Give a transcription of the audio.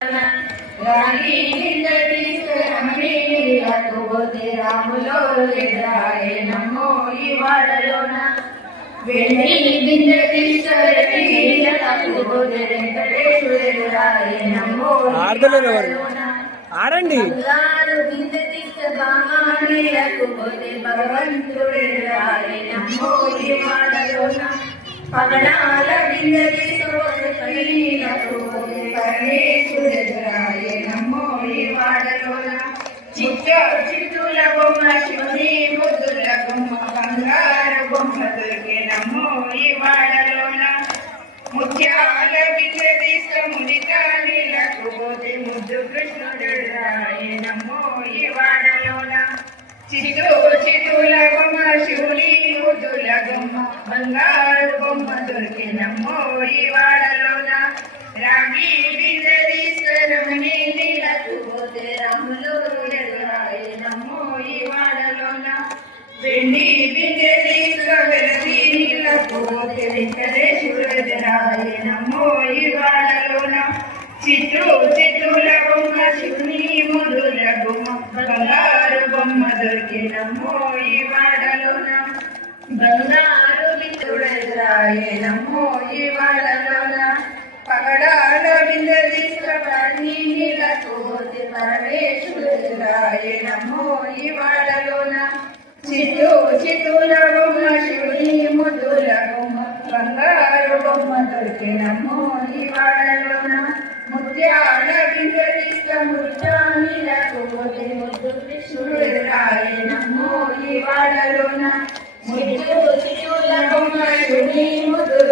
రాణి నిందీశ్వరమణిపోతే రాములో రాయే నమ్మో ఈ వాడలోన వెండి బిందీశ్వరమణిపోతే వెంకటేశ్వరుడు రాయే నమ్మో ఆడండి బిందీశ్వరమణిపోతే భగవంతుడు రాయే నమ్మో ఈ వాడలోన పగడాల బిందీశ్వరమణిపోతే పరమేశ్వరుడు నమ్మో ఈ వాడలోన చిట్టుల బొమ్మ శివుని ముద్దుల బొమ్మ బంగారు బొమ్మ దొరికే నమ్మో ఈ వాడలోన ముత్యాల బిడ్డ తీసుకుముడికాలకు పోతే ముద్దు కృష్ణుడు రాయే నమ్మో ఈ వాడలోన చిట్టుల బొమ్మ శివుని ముద్దుల బొమ్మ బంగారు బొమ్మ దొరికే నమ్మో ఈ వాడలోన రాగి బిడ్డ తీసుకురమని నీళ్ళకు పోతే రాములు రాయే నమ్మో ఈ వాడలోన వెండి బిడ్డ తీసుకువెళ్ళి నీళ్ళకు పోతే వెంకటేశ్వరుడు రాయే నమ్మో ఈ వాడలోన చిట్టుల బొమ్మ శివుని ముదుల బొమ్మ బంగారు బొమ్మ దొరికి నమ్మో ఈ వాడలోన బంగారు బిడ్డుడు రాయే నమ్మో ఈ వాడలోన పగడాల బింద తీసుకుని నీళ్ళకు పోతే పరమేశ్వరుడు రాయే నమ్మో ఈ వాడలోన చిట్టుల బొమ్మ శివుని ముద్దుల బొమ్మ బంగారు బొమ్మ దొరికే నమ్మో ఈ వాడలోన ముత్యాల బింద తీసుకుముడికాలకు పోతే ముద్దు కృష్ణుడు రాయే నమ్మో ఈ వాడలోన చిట్టుల బొమ్మ శివుని ముద్దుల